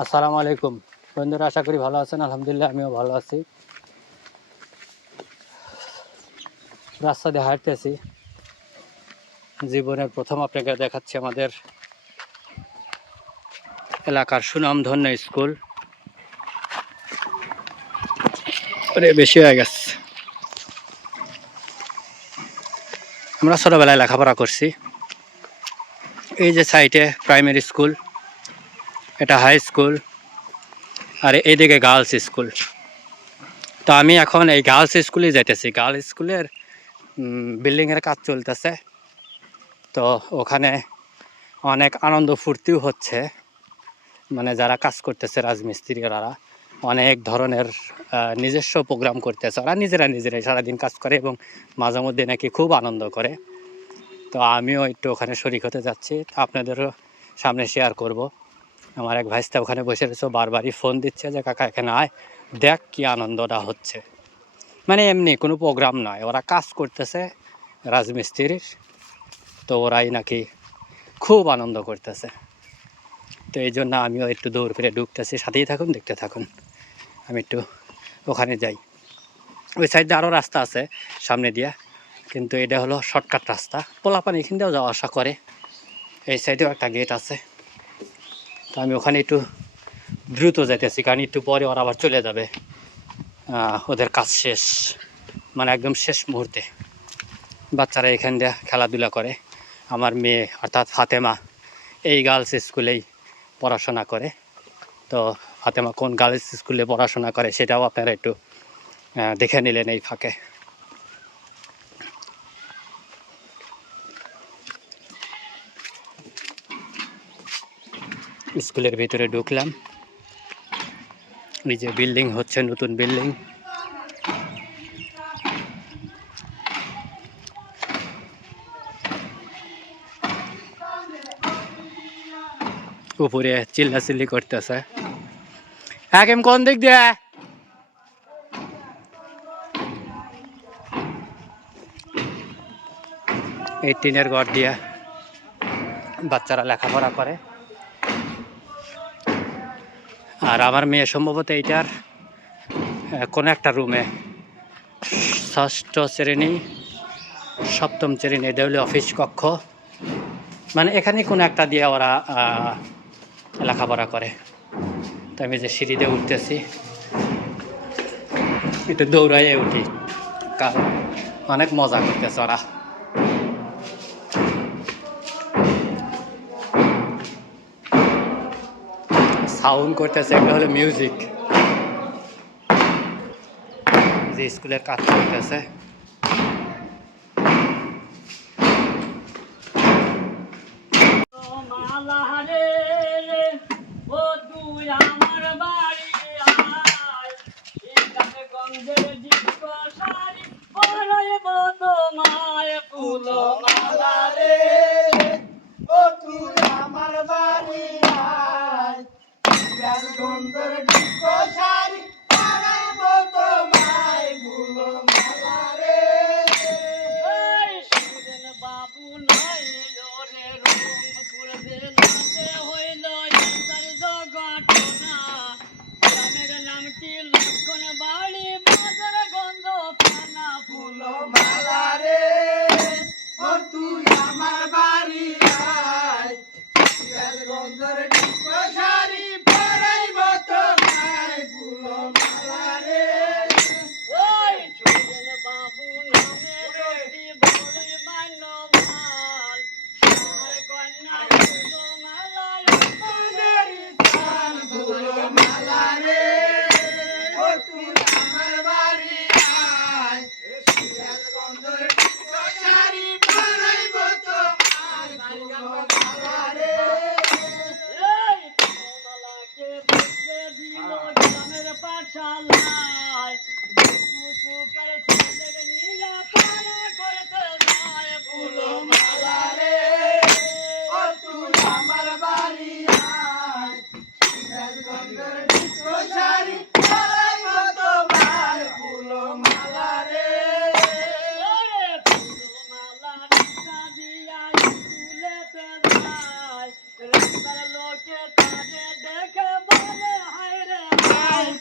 আসসালামু আলাইকুম বন্ধুরা, আশা করি ভালো আছেন। আলহামদুলিল্লাহ আমিও ভালো আছি। রাস্তা দিয়ে হাঁটতেছি। জীবনের প্রথম আপনাকে দেখাচ্ছি আমাদের এলাকার সুনামধন্য স্কুল। বেশি হয়ে গেছে। আমরা ছোটবেলায় লেখাপড়া করছি। এই যে সাইডে প্রাইমারি স্কুল, এটা হাই স্কুল, আর এইদিকে গার্লস স্কুল। তো আমি এখন এই গার্লস স্কুলে যাইতেছি। গার্লস স্কুলের বিল্ডিংয়ের কাজ চলতেছে। তো ওখানে অনেক আনন্দ ফুর্তিও হচ্ছে। মানে যারা কাজ করতেছে রাজমিস্ত্রিরা অনেক ধরনের নিজস্ব প্রোগ্রাম করতেছে। ওরা নিজেরাই সারাদিন কাজ করে এবং মাঝে মধ্যে নাকি খুব আনন্দ করে। তো আমিও একটু ওখানে শরিক হতে যাচ্ছি, আপনাদেরও সামনে শেয়ার করব। আমার এক ভাইস্তা ওখানে বসে রয়েছে, বারবারই ফোন দিচ্ছে যে কাকা এখানে আয়, দেখ কি আনন্দটা হচ্ছে। মানে এমনি কোনো প্রোগ্রাম নয়, ওরা কাজ করতেছে রাজমিস্ত্রির। তো ওরাই নাকি খুব আনন্দ করতেছে। তো এই জন্য আমিও একটু দৌড় ফিরে ঢুকতেছি। সাথেই থাকুন, দেখতে থাকুন। আমি একটু ওখানে যাই। ওই সাইডে আরও রাস্তা আছে সামনে দিয়া, কিন্তু এটা হলো শর্টকাট রাস্তা। পোলাপান এখান দিয়েও যাওয়া আসা করে। এই সাইডেও একটা গেট আছে। তো আমি ওখানে একটু দ্রুত যাইতেছি, কারণ একটু পরে ওরা আবার চলে যাবে। ওদের কাজ শেষ, মানে একদম শেষ মুহূর্তে। বাচ্চারা এখান দিয়ে খেলাধুলা করে। আমার মেয়ে অর্থাৎ ফাতেমা এই গার্লস স্কুলেই পড়াশোনা করে। তো ফাতেমা কোন গার্লস স্কুলে পড়াশোনা করে সেটাও আপনারা একটু দেখে নিলেন এই ফাঁকে। স্কুলের ভিতরে ঢুকলাম। এই যে বিল্ডিং হচ্ছে, নতুন বিল্ডিং। উপরে চিল্লাচিল্লি করতেছে। হাকিম কোন দিক দিয়ে? এই টিনের ঘর দিয়ে বাচ্চারা লেখাপড়া করে। আর আমার মেয়ে সম্ভবত এইটার কোনো একটা রুমে, ষষ্ঠ শ্রেণী সপ্তম শ্রেণী, এটা হলো অফিস কক্ষ। মানে এখানে কোনো একটা দিয়ে ওরা লেখাপড়া করে। তো আমি যে সিঁড়িতে উঠতেছি, একটু দৌড়াইয়ে উঠি, কারণ অনেক মজা করতেছে ওরা। সাউন্ড করতেছে, একটা হলো মিউজিক। যে স্কুলের কাজ করতেছে।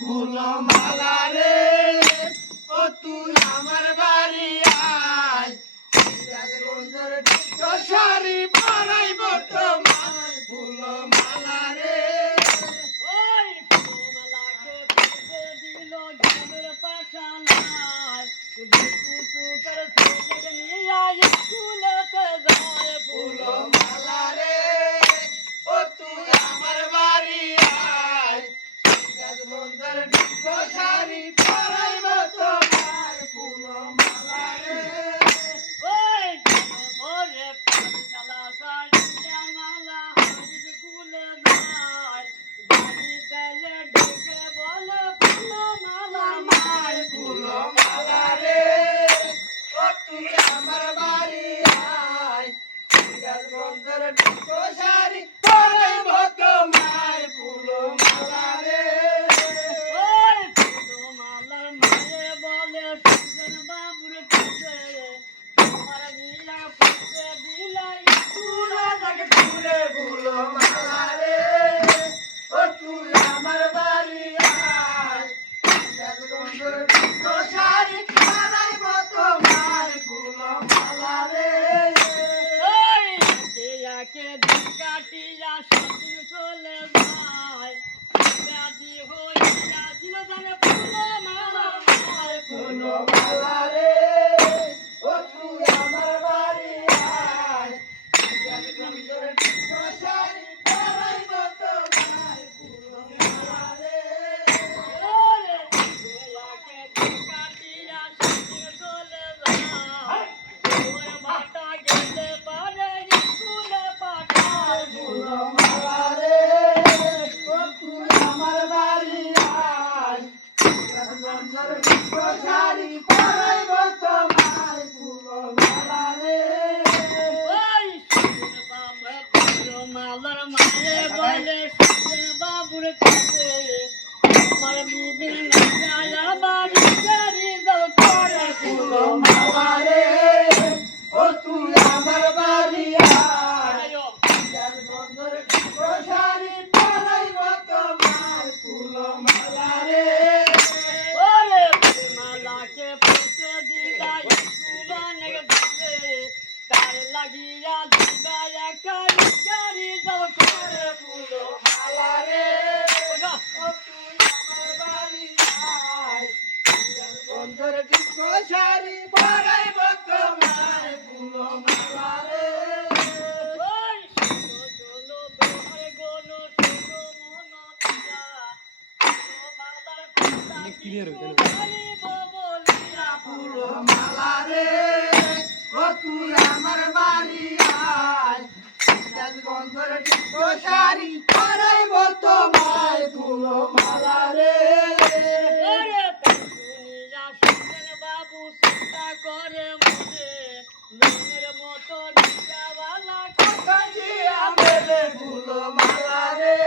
ফুল মালা রে ও তুই আমার বাড়ি আয় সিরাজগঞ্জের শাড়ি পরাইব তোমায় ফুল মালা রে ওই ফুলমালাকে ফুটে দিল গ্রামের পাশানায় কুটুকের ছেলে নিয়ে স্কুলেতে যায় ফুল ফুল মালা রে ও তুই আমার বাড়ি আয় সিরাজগঞ্জের শাড়ি পরাইব তোমায় ফুল মালা রে ওই ঘরে পাঠশালা সারিয়া মালা হারির স্কুলে যায় গাড়ি পেলে ঢুকে বলে ফুলমালা মায় ফুল মালা রে ও তুই আমার বাড়ি আয় সিরাজগঞ্জের শাড়ি পরাইব তোমায় ফুল মালা রে ওই ফুলমালার মায়ে বলে সুজন বাবুর কাছে তোমার বিয়া ফুটে দিলাই তুলা থাকে তুলে ফুল মালা রে ও তুই আমার বাড়ি আয় সিরাজগঞ্জের শাড়ি পরাইব তোমায় ফুল মালা রে ওই একে দিন কাটিয়া সেদিন চলে যায় ব্যাধি হইয়া ছিল জানে ফুলমালার মায় ফুল মালা রে ও তুই আমার বাড়ি আয় সিরাজগঞ্জের শাড়ি পরাইব তোমায় ফুল মালা রে ওরে একে দিন কাটিয়া সেদিন চলে যায় ওর বাটা গেলে পারে স্কুলে পাঠায় ফুল মালা রে ও তুই আমার বাড়ি আয় সিরাজগঞ্জের শাড়ি পরাইব তোমায় ফুল মালা রে ওই সুজন বাবা ফুলমালার মায়ে বলে সুজন বাবুর কাছে আমার বিবির নাচা বাড়ি গাড়ি দাও করে ফুল মালা রে ও তুই আমার বাড়ি আয় সিরাজগঞ্জের শাড়ি পরাইব তোমায় ফুল মালা রে ওরে ফুলমালাকে ফুটে দিলা স্কুল অনেক দূরে তার লাগিয়া দিবা একা গাড়ি দাও করে ফুল মালা রে ও তুই আমার বাড়ি আয় সিরাজগঞ্জের শাড়ি পরাইব তোমায় ফুল মালা রে ওই শোনো শোনো দোহার গোনো শোনো মনো দিয়া ফুলমালার কথা কি বলিব বলিয়া ফুল মালা রে ও তুই আমার বাড়ি আয় সিরাজগঞ্জের শাড়ি পরাইব তোমায় ফুল মালা রে ওরে শুনিয়া সুজন বাবু চিন্তা করে মনে লোকের মতো রিক্সাওয়ালা কাজী আমেলে ফুল মালা রে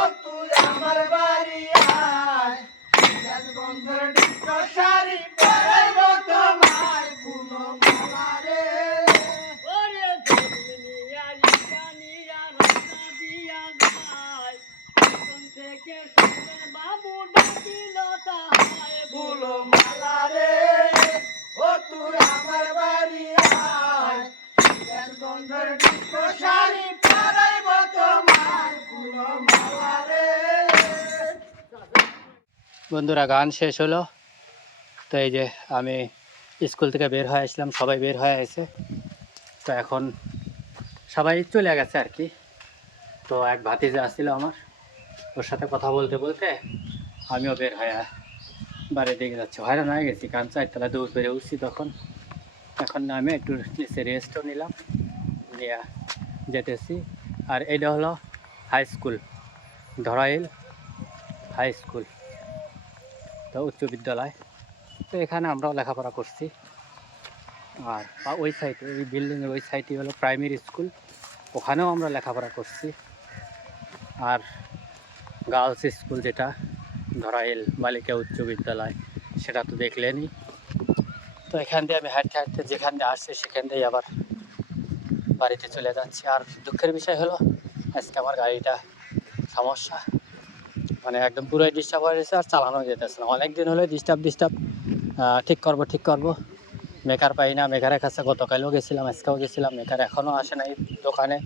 ও তুই আমার বাড়ি আয় সিরাজগঞ্জের শাড়ি পরাইব তোমায় ফুল মালা রে ওরে জমিনিয়া রিক্সা নিয়া রাস্তা দিয়া যায় এখন থেকে সুজন বাবু ডাকিল তাহায় ফুল মালা রে ও তুই আমার বাড়ি আয় সিরাজগঞ্জের শাড়ি পরাইব তোমায় ফুল মালা রে বন্ধুরা গান শেষ হলো। তো এই যে আমি স্কুল থেকে বের হয়ে আসলাম, সবাই বের হয়ে আছে। তো এখন সবাই চলে গেছে আর কি। তো এক ভাতিজা আসছিল আমার, ওর সাথে কথা বলতে বলতে আমিও বের হয়ে বাড়ির দিকে যাচ্ছি। হয়রান হয়ে গেছি, কারণ 4 তলা দৌড় বেড়ে উঠছি তখন। এখন নামে একটু নিচে রেস্টও নিলাম, নিয়ে যেতেছি। আর এটা হলো হাই স্কুল, ধরাইল হাই স্কুল, তো উচ্চ বিদ্যালয়। তো এখানে আমরাও লেখাপড়া করছি। আর ওই সাইডে, ওই বিল্ডিংয়ের ওই সাইডে হলো প্রাইমারি স্কুল, ওখানেও আমরা লেখাপড়া করছি। আর গার্লস স্কুল যেটা ধরাইল বালিকা উচ্চ বিদ্যালয়, সেটা তো দেখলেনই। তো এখান দিয়ে আমি হাঁটতে হাঁটতে যেখান দিয়ে আসছি সেখান দিয়ে আবার বাড়িতে চলে যাচ্ছি। আর দুঃখের বিষয় হলো আজকে আমার গাড়িটা সমস্যা, মানে একদম পুরোই ডিস্টার্ব হয়ে গেছে আর চালানো যেতেছে না। অনেক দিন হলে ডিস্টার্ব ঠিক করব মেকার পাই না। মেকারের কাছে গতকালও গেছিলাম, আজকেও গেছিলাম, মেকার এখনও আসে নাই দোকানে।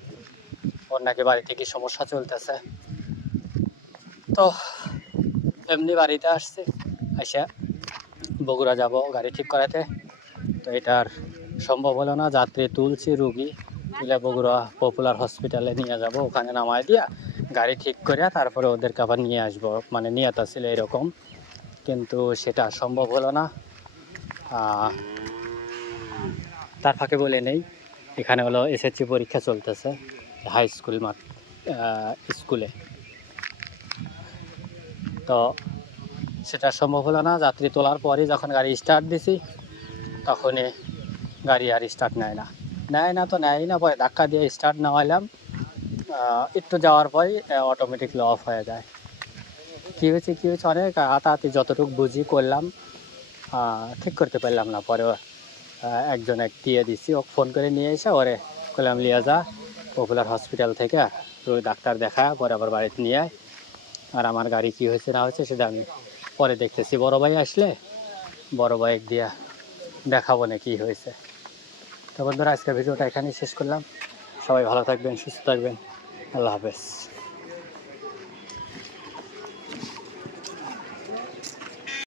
ওর নাকি বাড়িতে কি সমস্যা চলতেছে। তো এমনি বাড়িতে আসছি, আসা বগুড়া যাব গাড়ি ঠিক করাতে। তো এটার সম্ভব হলো না, যাত্রী তুলছি, রুগী তুলে বগুড়া পপুলার হসপিটালে নিয়ে যাব, ওখানে নামায় দিয়া গাড়ি ঠিক করে তারপরে ওদেরকে আবার নিয়ে আসবো, মানে নিয়ে আসছিল এরকম, কিন্তু সেটা সম্ভব হলো না। তার ফাঁকে বলে নেই, এখানে হলো এসএসসি পরীক্ষা চলতেছে হাই স্কুল স্কুলে। তো সেটা সম্ভব হলো না। যাত্রী তোলার পরই যখন গাড়ি স্টার্ট দিছি তখনই গাড়ি আর স্টার্ট নেয় না, তো নেয় না। পরে ধাক্কা দিয়ে স্টার্ট নেওয়ালাম, একটু যাওয়ার পরই অটোমেটিকলি অফ হয়ে যায়। কী হয়েছে অনেক হাতাহাতি যতটুকু বুঝি করলাম, ঠিক করতে পারলাম না। পরে একজন দিয়ে দিছি, ও ফোন করে নিয়ে এসে ওরে করলাম লিয়ে যা পপুলার হসপিটাল থেকে, ওই ডাক্তার দেখা পরে আবার বাড়িতে নিয়ে আয়। আর আমার গাড়ি কী হয়েছে না হয়েছে সেটা আমি পরে দেখতেছি, বড় ভাই আসলে বড় ভাই দিয়া দেখাবো না কী হয়েছে। তো বন্ধুরা, আজকের ভিডিওটা এখানেই শেষ করলাম। সবাই ভালো থাকবেন, সুস্থ থাকবেন, আল্লাহ হাফেজ।